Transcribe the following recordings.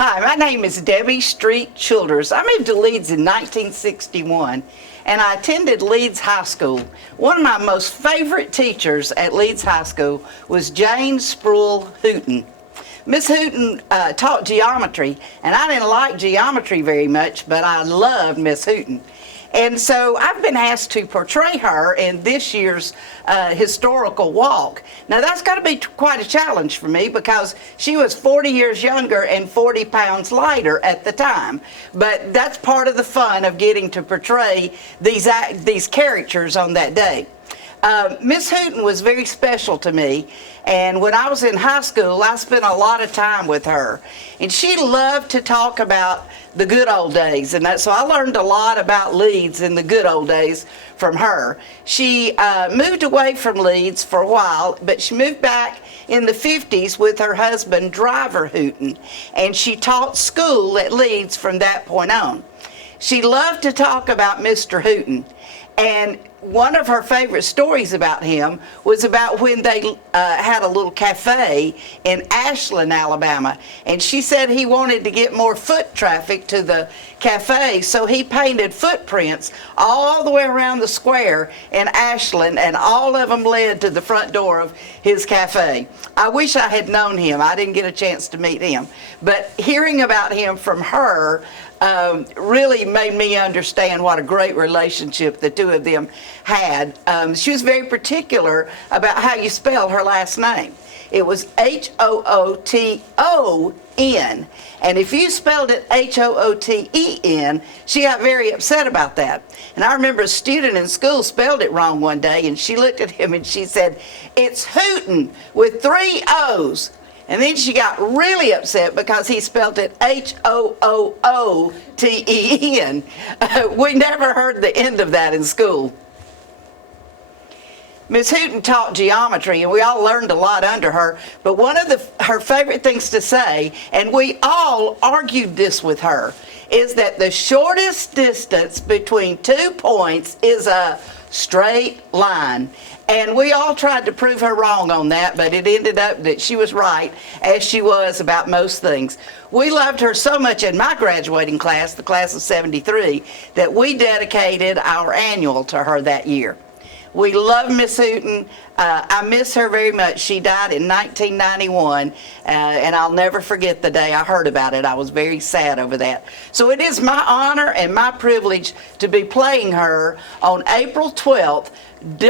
Hi, my name is Debbie Street Childers. I moved to Leeds in 1961 and I attended Leeds High School. One of my most favorite teachers at Leeds High School was Jane Spruiell Hooton. Miss Hooton taught geometry, and I didn't like geometry very much, but I loved Miss Hooton. And so I've been asked to portray her in this year's historical walk. Now that's got to be quite a challenge for me because she was 40 years younger and 40 pounds lighter at the time. But that's part of the fun of getting to portray these characters on that day. Miss Hooton was very special to me, and when I was in high school I spent a lot of time with her, and she loved to talk about the good old days, and so I learned a lot about Leeds in the good old days from her. She moved away from Leeds for a while, but she moved back in the 50s with her husband Driver Hooton, and she taught school at Leeds from that point on. She loved to talk about Mr. Hooton, and one of her favorite stories about him was about when they had a little cafe in Ashland, Alabama. And she said he wanted to get more foot traffic to the cafe, so he painted footprints all the way around the square in Ashland, and all of them led to the front door of his cafe. I wish I had known him. I didn't get a chance to meet him. But hearing about him from her really made me understand what a great relationship the two of them had. She was very particular about how you spell her last name. It was Hooton, and if you spelled it Hooten, she got very upset about that. And I remember a student in school spelled it wrong one day, and she looked at him and she said, "It's Hooton with 3 O's." And then she got really upset because he spelled it Hooten. We never heard the end of that in school. Miss Hooton taught geometry, and we all learned a lot under her, but one of her favorite things to say, and we all argued this with her, is that the shortest distance between 2 points is a straight line. And we all tried to prove her wrong on that, but it ended up that she was right, as she was about most things. We loved her so much in my graduating class, the class of '73, that we dedicated our annual to her that year. We love Miss Hooton. I miss her very much. She died in 1991, and I'll never forget the day I heard about it. I was very sad over that. So it is my honor and my privilege to be playing her on April 12th.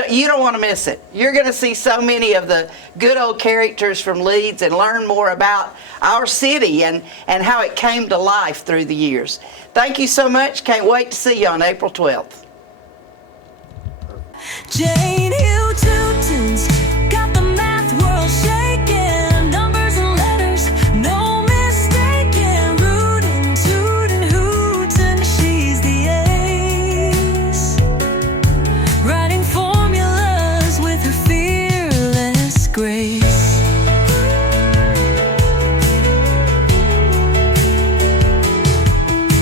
You don't want to miss it. You're going to see so many of the good old characters from Leeds and learn more about our city and how it came to life through the years. Thank you so much. Can't wait to see you on April 12th. Jane Hooton's got the math world shaking, numbers and letters, no mistaking. Rootin Tootin Hooton, she's the ace, writing formulas with her fearless grace.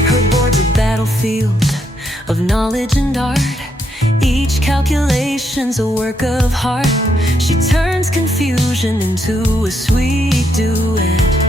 Her board's a battlefield of knowledge and art. Each calculation's a work of heart. She turns confusion into a sweet duet.